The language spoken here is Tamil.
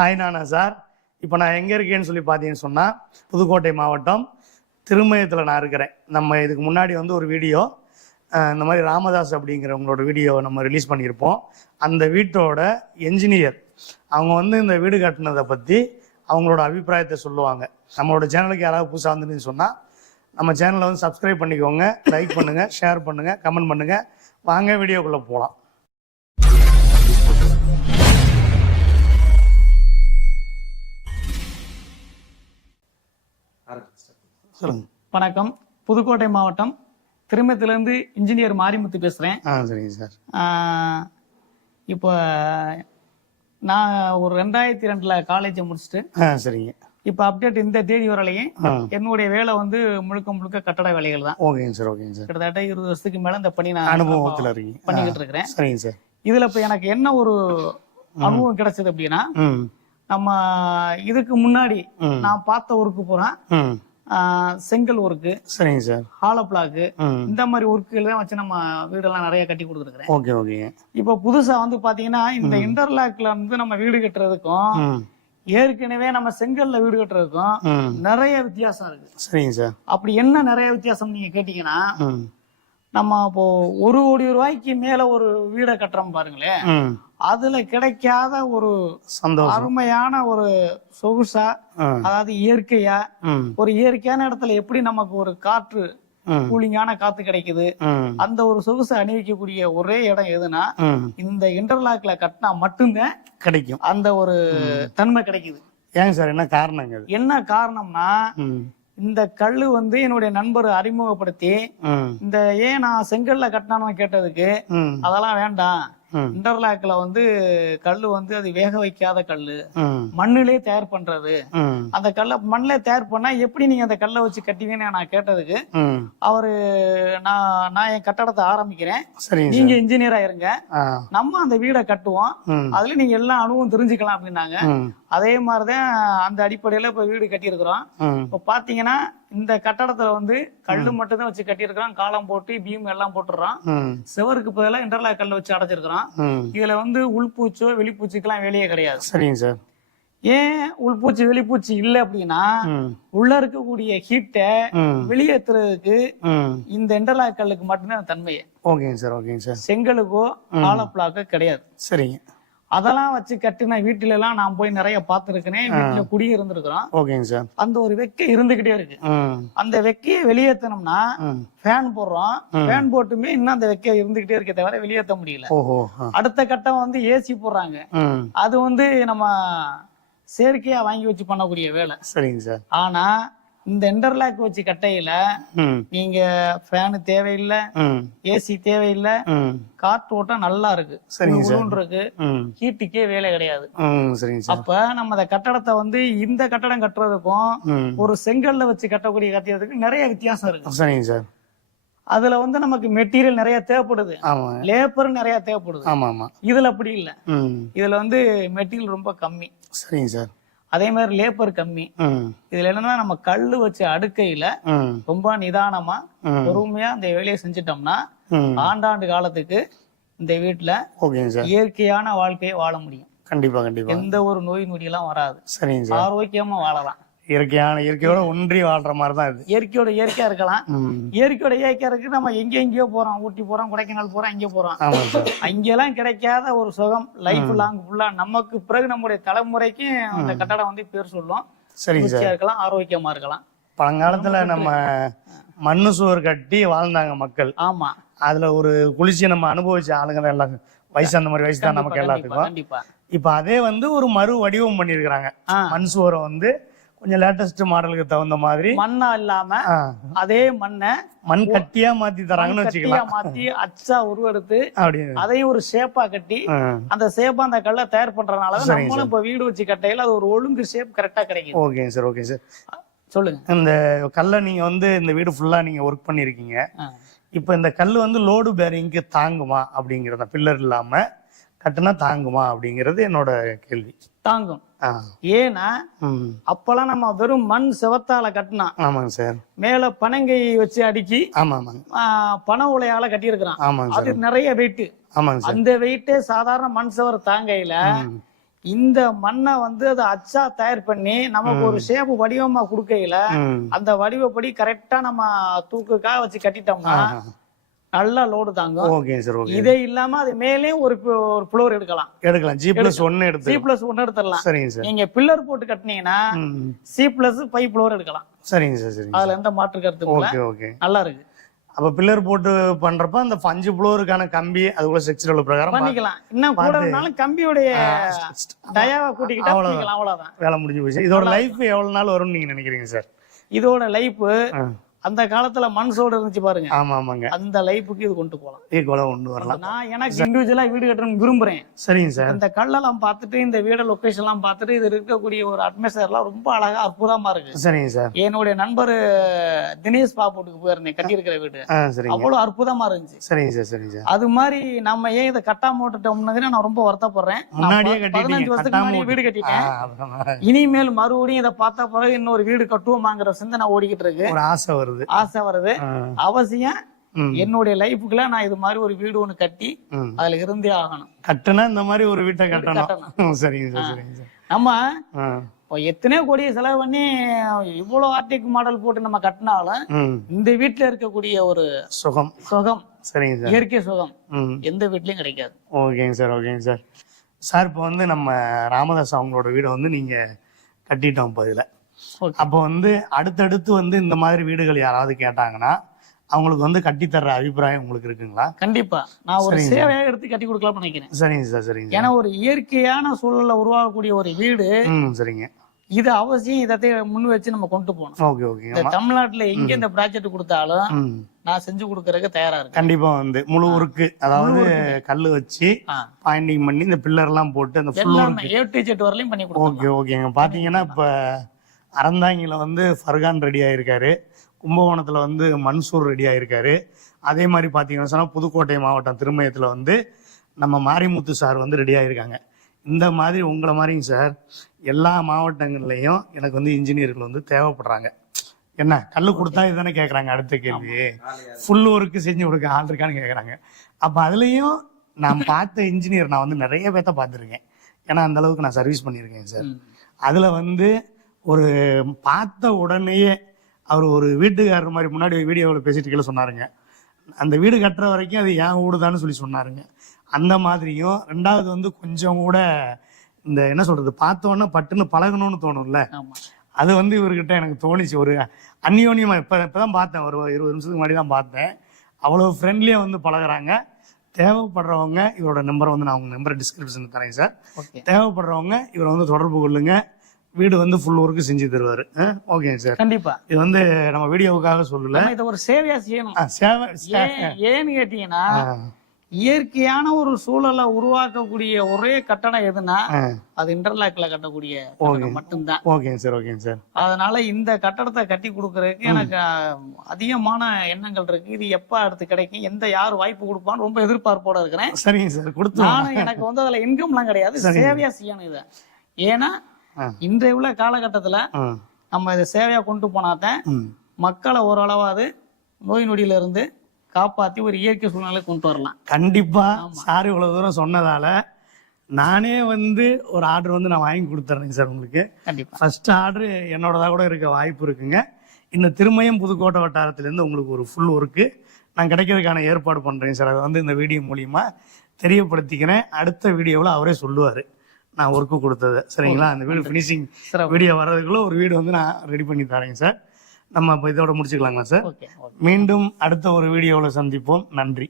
ஹாய் நானா சார் இப்போ நான் எங்கே இருக்கேன்னு சொல்லி பார்த்தீங்கன்னு சொன்னால் புதுக்கோட்டை மாவட்டம் திருமயத்தில் நான் இருக்கிறேன். நம்ம இதுக்கு முன்னாடி வந்து ஒரு வீடியோ இந்த மாதிரி ராமதாஸ் அப்படிங்கிறவங்களோட வீடியோ நம்ம ரிலீஸ் பண்ணியிருப்போம். அந்த வீட்டோட என்ஜினியர் அவங்க வந்து இந்த வீடு கட்டினதை பற்றி அவங்களோட அபிப்பிராயத்தை சொல்லுவாங்க. நம்மளோட சேனலுக்கு யாராவது புதுசாக வந்துன்னு சொன்னால் நம்ம சேனலை வந்து சப்ஸ்கிரைப் பண்ணிக்கோங்க லைக் பண்ணுங்கள் ஷேர் பண்ணுங்கள் கமெண்ட் பண்ணுங்கள் வாங்க வீடியோக்குள்ளே போகலாம் சொல்லுங்கள் வணக்கம். புதுக்கோட்டை மாவட்டம் திருமத்திலேருந்து இன்ஜினியர் மாரிமுத்து பேசுகிறேன் ஆ சரிங்க சார். இப்போ நான் ஒரு ரெண்டாயிரத்தி ரெண்டில் காலேஜை முடிச்சுட்டு ஆ சரிங்க. இப்போ அப்டேட் இந்த தேதி வரலையும் என்னுடைய வேலை வந்து முழுக்க முழுக்க கட்டட வேலைகள் தான். ஓகேங்க சார் ஓகேங்க சார். கிட்டத்தட்ட இருபது வருஷத்துக்கு மேலே இந்த பணி நான் அனுபவத்தில் இருக்கீங்க. பண்ணிக்கிட்டு இருக்கிறேன். சரிங்க சார். இதில் இப்போ எனக்கு என்ன ஒரு அனுபவம் கிடைச்சது அப்படின்னா நம்ம இதுக்கு முன்னாடி நான் பார்த்த ஒர்க்கு போகிறேன் ம். செங்கல் ஒர்க்கு சரிங்க சார். Hollow block. இந்த மாதிரி ஒர்க்குகள் வச்சு நம்ம வீடெல்லாம் நிறைய கட்டி கொடுத்துருக்குறேன். ஓகே ஓகேங்க இப்போ புதுசா வந்து பாத்தீங்கன்னா இந்த இன்டர்லாக்ல வந்து நம்ம வீடு கட்டுறதுக்கும் ஏற்கனவே நம்ம செங்கல்ல வீடு கட்டுறதுக்கும் நிறைய வித்தியாசம் இருக்கு. சரிங்க சார். அப்படி என்ன நிறைய வித்தியாசம் நீங்க கேட்டீங்கன்னா நம்ம இப்போ ஒரு கோடி ரூபாய்க்கு மேல ஒரு வீடை கட்டுறோம் பாருங்களேன். அதுல கிடைக்காத ஒரு சந்தோஷம். அருமையான ஒரு சொகுசா அதாவது இயற்கையா ஒரு இயற்கையான இடத்துல எப்படி நமக்கு ஒரு காற்று கூலிங்கான காத்து கிடைக்குது? அந்த ஒரு சொகுசை அணிவிக்கக்கூடிய ஒரே இடம் எதுனா இந்த இன்டர்லாக்ல கட்டினா மட்டும்தான் கிடைக்கும். அந்த ஒரு தன்மை கிடைக்குது. ஏங்க சார் என்ன காரணங்க என்ன காரணம்னா இந்த கல்லு வந்து என்னுடைய நண்பர் அறிமுகப்படுத்தி இந்த ஏன் நான் செங்கல்ல கட்டினான்னு கேட்டதுக்கு அதெல்லாம் வேண்டாம். இன்டர்லாக்ல வந்து கல்லு வந்து அது வேக வைக்காத கல்லு. மண்ணிலே தயார் பண்றது. அந்த கல்லை மண்ணிலே தயார் பண்ணா எப்படி நீங்க அந்த கல்லை வச்சு கட்டுவீங்கன்னு நான் கேட்டதுக்கு அவரு நான் நான் என் கட்டடத்தை ஆரம்பிக்கிறேன். நீங்க இன்ஜினியரா இருங்க. ஆ. நம்ம அந்த வீடை கட்டுவோம். அதுல நீங்க எல்லா அணுவும் தெரிஞ்சுக்கலாம் அப்படின்னாங்க. அதே மாதிரிதான் அந்த அடிப்படையில இப்ப வீடு கட்டியிருக்கிறோம். இப்ப பாத்தீங்கன்னா இந்த கட்டடத்துல வந்து கல்லு மட்டும் தான் வச்சு கட்டியிருக்கிறோம் காலம் போட்டு பீம் எல்லாம் போட்டுடுறோம் ம். செவருக்கு பதிலா இன்டர்லாக் கல்ல வச்சு அடைச்சிருக்கிறோம் ம். இதுல வந்து உள்பூச்சோ வெளிப்பூச்சிக்கெல்லாம் வேலையே கிடையாது. சரிங்க சார். ஏன் உள்பூச்சி வெளிப்பூச்சி இல்ல அப்படின்னா உள்ள இருக்கக்கூடிய ஹீட்டை வெளியேற்றுறதுக்கு இந்த இன்டர்லாக் கல்லுக்கு மட்டும்தான் தன்மையே. ஓகேங்க சார் ஓகேங்க சார். செங்கலுக்கோ ஆலப்பிளாக்கோ கிடையாது. சரிங்க. அதெல்லாம் வச்சு கட்டின வீட்டுல எல்லாம் நான் போய் நிறைய பார்த்திருக்கிறேன். வீட்டுல குடி இருந்திருக்கிறோம். ஓகேங்க சார். அந்த ஒரு வெக்கை இருந்துகிட்டே இருக்கு. அந்த வெக்கையை வெளியேத்தணும்னா ம் ஃபேன் போடுறோம். ஃபேன் போட்டுமே இன்னும் அந்த வெக்கை இருந்துகிட்டே இருக்கே தவிர வெளியேற்ற முடியல. அடுத்த கட்டம் வந்து ஏசி போடுறாங்க. அது வந்து நம்ம செயற்கையா வாங்கி வச்சு பண்ணக்கூடிய வேலை. சரிங்க சார். ஆனா இந்த இன்டர்லாக் வச்சு கட்டையில நீங்க ஃபேனு தேவையில்லை ஏசி தேவையில்லை காற்று ஓட்டம் நல்லா இருக்கு. இருக்கு. ஹீட்டுக்கே வேலை கிடையாது. ம் சரிங்க சார். அப்ப நம்ம அந்த கட்டடத்தை வந்து இந்த கட்டடம் கட்டுறதுக்கும் ஒரு செங்கல்ல வச்சு கட்டக்கூடிய கட்டிடத்துக்கு நிறைய வித்தியாசம் இருக்கு. சரிங்க சார். அதுல வந்து நமக்கு மெட்டீரியல் நிறைய தேவைப்படுது. லேபர் நிறைய தேவைப்படுது. ஆமாம் ஆமாம் இதுல அப்படி இல்ல. இதுல வந்து மெட்டீரியல் ரொம்ப கம்மி. சரிங்க சார். அதே மாதிரி லேபர் கம்மி. இதுல என்னன்னா நம்ம கல்லு வச்சு அடுக்கையில ரொம்ப நிதானமா பொறுமையா இந்த வேலையை செஞ்சுட்டோம்னா ஆண்டாண்டு காலத்துக்கு இந்த வீட்டுல இயற்கையான வாழ்க்கையை வாழ முடியும். கண்டிப்பாக கண்டிப்பாக எந்த ஒரு நோய் நொடியெல்லாம் வராது. ஆரோக்கியமா வாழலாம். இயற்கையான இயற்கையோட ஒன்றி வாழ்ற மாதிரி தான் இது. இயற்கையோட இயற்கையா இருக்கலாம். இயற்கையோட இயற்கையா இருக்கு. நம்ம எங்க எங்கேயோ போறோம். ஊட்டி போறோம் கொடைக்கானல் போறோம் இங்க போறோம். சார். அங்கெல்லாம் கிடைக்காத ஒரு சுகம். லைஃப் லாங் ஃபுல்லா நமக்கு பிறகு நம்முடைய தலைமுறைக்கு அந்த கட்டடம் வந்து பேர் சொல்லும் சரிங்க சார். ருச்சியா இருக்கலாம் ஆரோக்கியமா இருக்கலாம். பழங்காலத்துல நம்ம மண்ணு சுவர் கட்டி வாழ்ந்தாங்க மக்கள். ஆமா. அதுல ஒரு குளிர்ச்சியை நம்ம அனுபவிச்ச ஆளுங்க தான் எல்லாம் வயசு அந்த மாதிரி வயசு தான் நமக்கு எல்லாத்துக்கும். இப்ப அதே வந்து ஒரு மறு வடிவம் பண்ணிருக்கிறாங்க மண் சுவரை வந்து கொஞ்சம் லேட்டஸ்ட் மாடலுக்கு தகுந்த மாதிரி. மண்ணா இல்லாம அதே மண்ணை மண் கட்டியா மாத்தி தராங்கன்னு வச்சுக்கலாம். மாத்தி அச்சா உருவெடுத்து அதையும் ஒரு ஷேப்பா கட்டி அந்த ஷேப்பா அந்த கல்லை தயார் பண்றதுனால நம்மளும் இப்ப வீடு வச்சு கட்டையில அது ஒரு ஒழுங்கு ஷேப் கரெக்டா கிடைக்குது. ஓகேங்க சார் ஓகே சார். சொல்லுங்க. இந்த கல்லை நீங்க வந்து இந்த வீடு ஃபுல்லா நீங்க ஒர்க் பண்ணிருக்கீங்க. இப்போ இந்த கல் வந்து லோடு பேரிங்க்கு தாங்குமா அப்படிங்கிறத பில்லர் இல்லாம கட்டுனா தாங்குமா அப்படிங்கிறது என்னோட கேள்வி. தாங்கும். ஏன்னா அப்பெல்லாம் நம்ம வெறும் மண் செவத்தால கட்டினா ஆமாங்க சார். மேல பனங்கை வச்சு அடுக்கி ஆமா ஆமாங்க பனை உலையால கட்டியிருக்கிறான். ஆமாங்க அது நிறைய வெயிட் ஆமாங்க அந்த வெயிட்டே சாதாரண மண் சவர் தாங்கையில. இந்த மண்ணை வந்து அதை அச்சா தயார் பண்ணி நமக்கு ஒரு ஷேப் வடிவமா கொடுக்கையில. அந்த வடிவப்படி கரெக்டா நம்ம தூக்குக்காக வச்சு கட்டிட்டோம்னா நல்லா லோடு தாங்கும். ஓகேங்க சார் ஓகே இதே இல்லாம அது மேலேயும் ஒரு ஒரு ஃப்ளோர் எடுக்கலாம். எடுக்கலாம். ஜி பிளஸ் ஒன்னு எடுத்து. பிளஸ் ஒன்னு எடுத்துடலாம். சரிங்க சார் நீங்க பில்லர் போட்டு கட்டினீங்கன்னா. சி பிளஸ் ஃபைவ் ஃப்ளோர் எடுக்கலாம். சரிங்க சார் சரிங்க அதுல எந்த மாற்று கருத்தும் இல்ல ஓகே ஓகே நல்லா இருக்கு. அப்ப பில்லர் போட்டு பண்றப்ப அந்த அஞ்சு ஃப்ளோருக்கான கம்பி அதுக்குள்ள செக்ஷன் உள்ள பிரகாரம் பண்ணிக்கலாம். இன்னும் கூட இருந்தாலும் கம்பியோடைய டயாவை கூட்டிக்கிட்டா அவ்வளவுதான். வேலை முடிஞ்சு போச்சு. இதோட லைஃப் எவ்வளவு நாள் வரும்னு நீங்க நினைக்கிறீங்க சார் இதோட லைஃப். அந்த காலத்துல மண் சோடு இருந்துச்சு பாருங்க. ஆமா ஆமாங்க. அந்த லைஃபுக்கு இது கொண்டு போகலாம் ஈக்குவலா கொண்டு வரலாம். நான் எனக்கு இண்டிவிஜுவலா வீடு கட்டணும்னு விரும்புறேன். சரிங்க சார். இந்த கல்லெல்லாம் பார்த்துட்டு இந்த வீட லொகேஷன் எல்லாம் பார்த்துட்டு இது இருக்கக்கூடிய ஒரு அட்மாஸ்பியர்லாம் ரொம்ப அழகா அற்புதமா இருக்கு. சரிங்க சார். என்னுடைய நண்பர் தினேஷ் பாப்போட்டுக்கு போயிருந்தேன் கட்டியிருக்கிற வீடு. அவ்வளவு அற்புதமா இருந்துச்சு. சரிங்க சார் சரிங்க சார். அது மாதிரி நம்ம ஏன் இதை கட்டாம விட்டுட்டோம்னு நான் ரொம்ப வருத்தப்படுறேன். முன்னாடியே பதினஞ்சு வருஷத்துக்கு முன்னாடி வீடு கட்டிட்டேன். இனிமேல் மறுபடியும் இதை பார்த்த பிறகு இன்னொரு வீடு கட்டுவோமாங்கிற சிந்தனை ஓடிக்கிட்டு இருக்கு. ஒரு ஆசை வருது. ஆசை வருது. அவசியம். என்னுடைய லைஃபுக்குள்ள நான் இது மாதிரி ஒரு வீடு ஒண்ணு கட்டி. அதுல இருந்தே ஆகணும். கட்டுனா இந்த மாதிரி ஒரு வீட்டை கட்டணும். சரிங்க சார் சரிங்க சார். நம்ம எத்தனையோ கோடியை செலவு பண்ணி இவ்வளவு ஆர்டிக் மாடல் போட்டு நம்ம கட்டினாலும் இந்த வீட்டுல இருக்கக்கூடிய ஒரு சுகம். சுகம் சரிங்க சார். இயற்கை சுகம் எந்த வீட்லயும் கிடைக்காது. ஓகேங்க சார் ஓகேங்க சார். சார் இப்போ வந்து நம்ம ராமதாஸ் அவங்களோட வீடை வந்து நீங்க கட்டிட்டோம் இப்போ இதில். ஓகே அப்போ வந்து அடுத்தடுத்து வந்து இந்த மாதிரி வீடுகள் யாராவது கேட்டாங்கன்னா அவங்களுக்கு வந்து கட்டித்தர்ற அபிப்பிராயம் உங்களுக்கு இருக்குங்களா? கண்டிப்பா. நான் ஒரு சேவையா எடுத்து கட்டி கொடுக்கலாம்னு நினைக்கிறேன். சரிங்க சார் சரிங்க சார். ஏன்னா ஒரு இயற்கையான சூழல்ல உருவாகக்கூடிய ஒரு வீடு சரிங்க. இது அவசியம் இதை முன் வச்சு நம்ம கொண்டு போகணும். ஓகே இந்த தமிழ்நாட்டுல எங்க இந்த ப்ராஜெக்ட் கொடுத்தாலும் நான் செஞ்சு கொடுக்கறதுக்கு தயாரா இருக்கேன். கண்டிப்பா வந்து முழு உருக்கு அதாவது கல்லு வச்சு. பாயிண்டிங் பண்ணி இந்த பில்லர் எல்லாம் போட்டு அந்த ஃபுல் ஏ டு ஜெட் வரலையும் பண்ணி கொடுக்கணும் ஓகே ஓகேங்க. பாத்தீங்கன்னா இப்ப அறந்தாங்கில வந்து ஃபர்கான் ரெடி ஆயிருக்காரு. கும்பகோணத்துல வந்து மன்சூர் ரெடி ஆயிருக்காரு. அதே மாதிரி பாத்தீங்கன்னா சொன்னா புதுக்கோட்டை மாவட்டம் திருமயத்துல வந்து நம்ம மாரிமுத்து சார் வந்து ரெடி ஆயிருக்காங்க. இந்த மாதிரி உங்களை மாதிரிங்க சார் எல்லா மாவட்டங்கள்லயும் எனக்கு வந்து இன்ஜினியர்கள் வந்து தேவைப்படுறாங்க. என்ன? கல்லு கொடுத்தா இதுதானே கேக்குறாங்க அடுத்த கேள்வி. ஃபுல் ஒர்க்கு செஞ்சு கொடுக்க ஆள் இருக்கான்னு கேக்குறாங்க. அப்ப அதுலயும் நான் பார்த்த இன்ஜினியர் நான் வந்து நிறைய பேர்த்த பார்த்துருக்கேன். ஏன்னா அந்த அளவுக்கு நான் சர்வீஸ் பண்ணியிருக்கேன் சார். அதுல வந்து ஒரு பார்த்த உடனேயே அவர் ஒரு வீட்டுக்காரர் மாதிரி முன்னாடி வீடியோவில் பேசிட்டு கீழே சொன்னாருங்க. அந்த வீடு கட்டுற வரைக்கும் அது ஏன் வீடுதான்னு சொல்லி சொன்னாருங்க. அந்த மாதிரியும் ரெண்டாவது வந்து கொஞ்சம் கூட இந்த என்ன சொல்றது பார்த்த உடனே பட்டுன்னு பழகணும்னு தோணும்ல. அது வந்து இவர்கிட்ட எனக்கு தோணுச்சு. ஒரு அந்யோன்யமா இப்ப இப்பதான் பார்த்தேன். ஒரு இருபது நிமிஷத்துக்கு முன்னாடி தான் பார்த்தேன். அவ்வளவு ஃப்ரெண்ட்லியா வந்து பழகுறாங்க. தேவைப்படுறவங்க இவரோட நம்பரை வந்து நான் உங்க நம்பரை டிஸ்கிரிப்ஷன் தரேன் சார் தேவைப்படுறவங்க இவரை வந்து தொடர்பு கொள்ளுங்க. வீடு வந்து ஃபுல் ஒர்க்கு செஞ்சு தருவாரு. ஓகேங்க சார் கண்டிப்பா. இது வந்து நம்ம வீடியோவுக்காக சொல்லல. இதை ஒரு சேவையா செய்யணும். சேவை ஏன்னு கேட்டீங்கன்னா இயற்கையான ஒரு சூழலை உருவாக்கக்கூடிய ஒரே கட்டடம் எதுனா அது இன்டர்லாக்ல கட்டக்கூடிய மட்டும்தான். ஓகேங்க சார் ஓகேங்க சார் அதனால இந்த கட்டடத்தை கட்டி கொடுக்கறதுக்கு எனக்கு அதிகமான எண்ணங்கள் இருக்கு. இது எப்ப அடுத்து கிடைக்கும்? எந்த யார் வாய்ப்பு கொடுப்பான்னு ரொம்ப எதிர்பார்ப்போட இருக்கிறேன். சரிங்க சார் கொடுத்து எனக்கு வந்து அதுல இன்கம்லாம் கிடையாது. சேவையா செய்யணும் இதை. ஏன்னா. இன்றைய உள்ள காலகட்டத்துல நம்ம இதை சேவையா கொண்டு போனாதான். மக்களை ஓரளவாவது நோய் நொடியில இருந்து காப்பாத்தி ஒரு இயற்கை சூழ்நிலை கொண்டு வரலாம். கண்டிப்பா. சார் இவ்வளவு தூரம் சொன்னதால நானே வந்து ஒரு ஆர்டர் வந்து நான் வாங்கி கொடுத்துறேங்க சார் உங்களுக்கு. கண்டிப்பா. ஃபர்ஸ்ட் ஆர்டர் என்னோடதா கூட இருக்க வாய்ப்பு இருக்குங்க. இந்த திருமயம் புதுக்கோட்டை வட்டாரத்திலேருந்து உங்களுக்கு ஒரு ஃபுல் ஒர்க்கு நான் கிடைக்கிறதுக்கான ஏற்பாடு பண்றேங்க சார். அதை வந்து இந்த வீடியோ மூலியமா தெரியப்படுத்திக்கிறேன். அடுத்த வீடியோவில் அவரே சொல்லுவார். நான் ஒர்க்கு கொடுத்தது. சரிங்களா? அந்த வீடு ஃபினிஷிங். வீடியோ வர்றதுக்குள்ள ஒரு வீடு வந்து நான் ரெடி பண்ணி தரேங்க சார். நம்ம இப்போ இதோட முடிச்சுக்கலாங்களா சார்? மீண்டும் அடுத்த ஒரு வீடியோவில் சந்திப்போம். நன்றி.